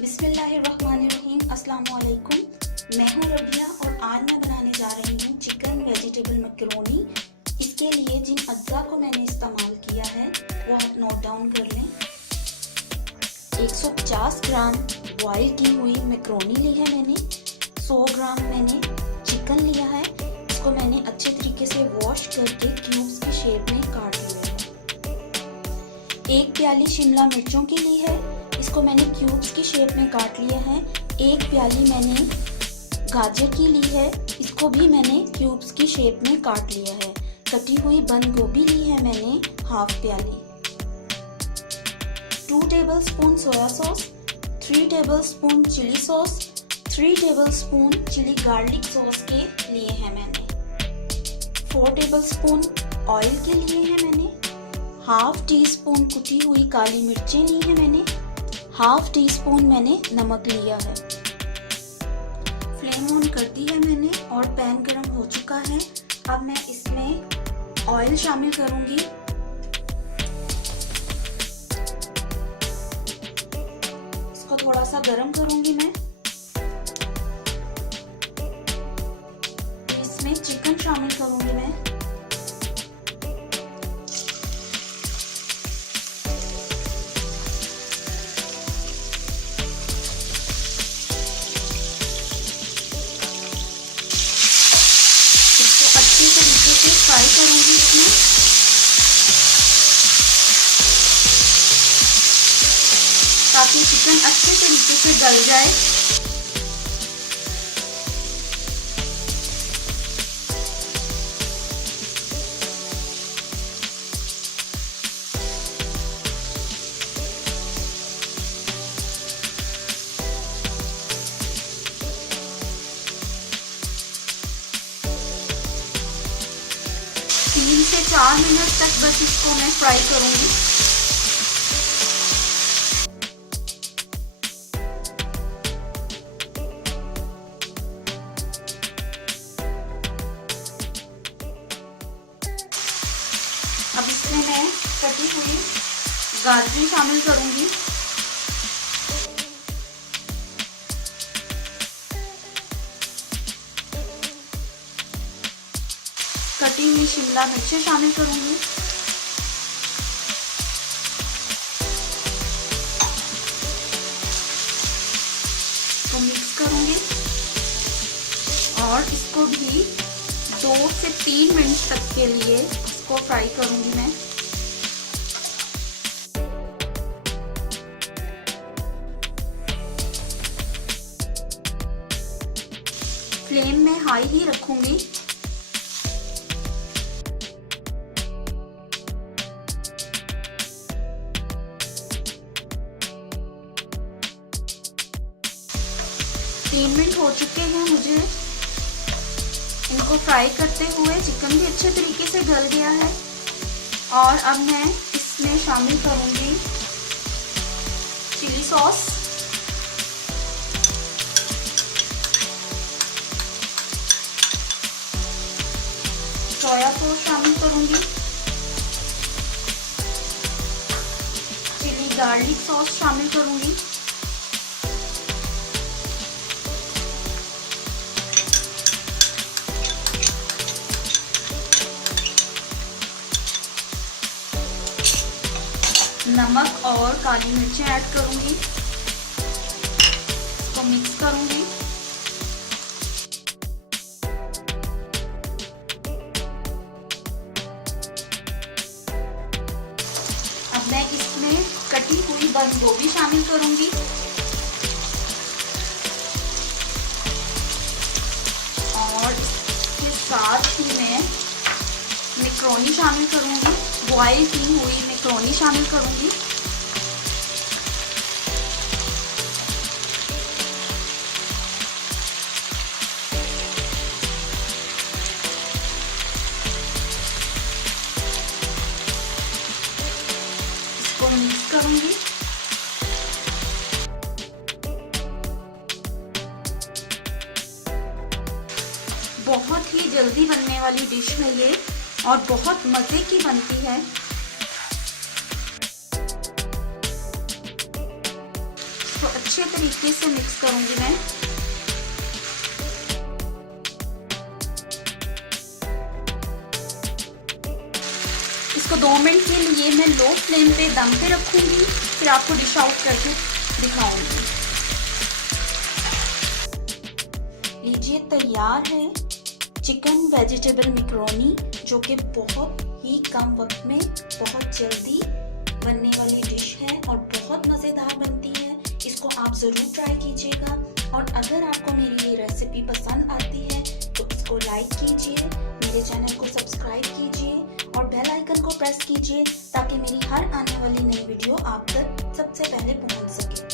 बिस्मिल्लाहिर्रहमानिर्रहीम। अस्सलाम वालेकुम। मैं हूँ रबिया और आज मैं बनाने जा रही हूँ चिकन वेजिटेबल मैकरोनी। इसके लिए जिन अज्जा को मैंने इस्तेमाल किया है वो आप नोट डाउन कर लें। 150 ग्राम बॉयल की हुई मैकरोनी ली है मैंने। 100 ग्राम मैंने चिकन लिया है। इसको मैंने अच्छे तरीके से वॉश करके क्यूब्स की शेप में काट लिया है। 1 प्याली शिमला मिर्चों की ली है। इसको मैंने क्यूब्स की शेप में काट लिया है। 1 प्याली मैंने गाजर की ली है। इसको भी मैंने क्यूब्स की शेप में काट लिया है। कटी हुई बंद गोभी ली है मैंने हाफ प्याली। 2 tablespoon soya sauce, 3 tablespoon chilli sauce, 3 tablespoon chilli garlic sauce के लिए हैं मैंने। 4 टेबलस्पून ऑयल के लिए हैं मैंने। हाफ टी स्पून कुटी हुई काली मिर्चें ली है मैंने। हाफ टी स्पून मैंने नमक लिया है। फ्लेम ऑन कर दी है मैंने और पैन गरम हो चुका है। अब मैं इसमें ऑयल शामिल करूंगी। इसको थोड़ा सा गरम करूंगी मैं। इसमें चिकन शामिल करूंगी मैं। अच्छे तरीके से फ्राई करूंगी इसमें। ताकि चिकन अच्छे तरीके से गल जाए। तीन से 4 मिनट तक बस इसको मैं फ्राई करूंगी। अब इसमें मैं कटी हुई गाजर शामिल करूंगी। कटी हुई शिमला मिर्चें शामिल करूंगी। तो मिक्स करूंगी और इसको भी 2 से 3 मिनट तक के लिए इसको फ्राई करूंगी मैं। फ्लेम में हाई ही रखूंगी। तीन मिनट हो चुके हैं मुझे इनको फ्राई करते हुए। चिकन भी अच्छे तरीके से गल गया है और अब मैं इसमें शामिल करूंगी चिली सॉस, सोया सॉस शामिल करूंगी, चिली गार्लिक सॉस शामिल करूंगी, नमक और काली मिर्चें ऐड करूंगी। इसको मिक्स करूंगी। अब मैं इसमें कटी हुई बंद गोभी शामिल करूंगी और इसके साथ ही मैं मैकरोनी शामिल करूंगी। बॉयल की हुई मैकरोनी शामिल करूंगी। इसको मिक्स करूंगी। बहुत ही जल्दी बनने वाली डिश है ये और बहुत मजे की बनती है। तो अच्छे तरीके से मिक्स करूंगी मैं। इसको 2 मिनट के लिए मैं लो फ्लेम पे दम पे रखूंगी, फिर आपको डिश आउट करके दिखाऊंगी। लीजिए तैयार है चिकन वेजिटेबल मैक्रोनी, जो कि बहुत ही कम वक्त में बहुत जल्दी बनने वाली डिश है और बहुत मज़ेदार बनती है। इसको आप ज़रूर ट्राई कीजिएगा और अगर आपको मेरी ये रेसिपी पसंद आती है तो इसको लाइक कीजिए, मेरे चैनल को सब्सक्राइब कीजिए और बेल आइकन को प्रेस कीजिए ताकि मेरी हर आने वाली नई वीडियो आप तक सबसे पहले पहुंच सके।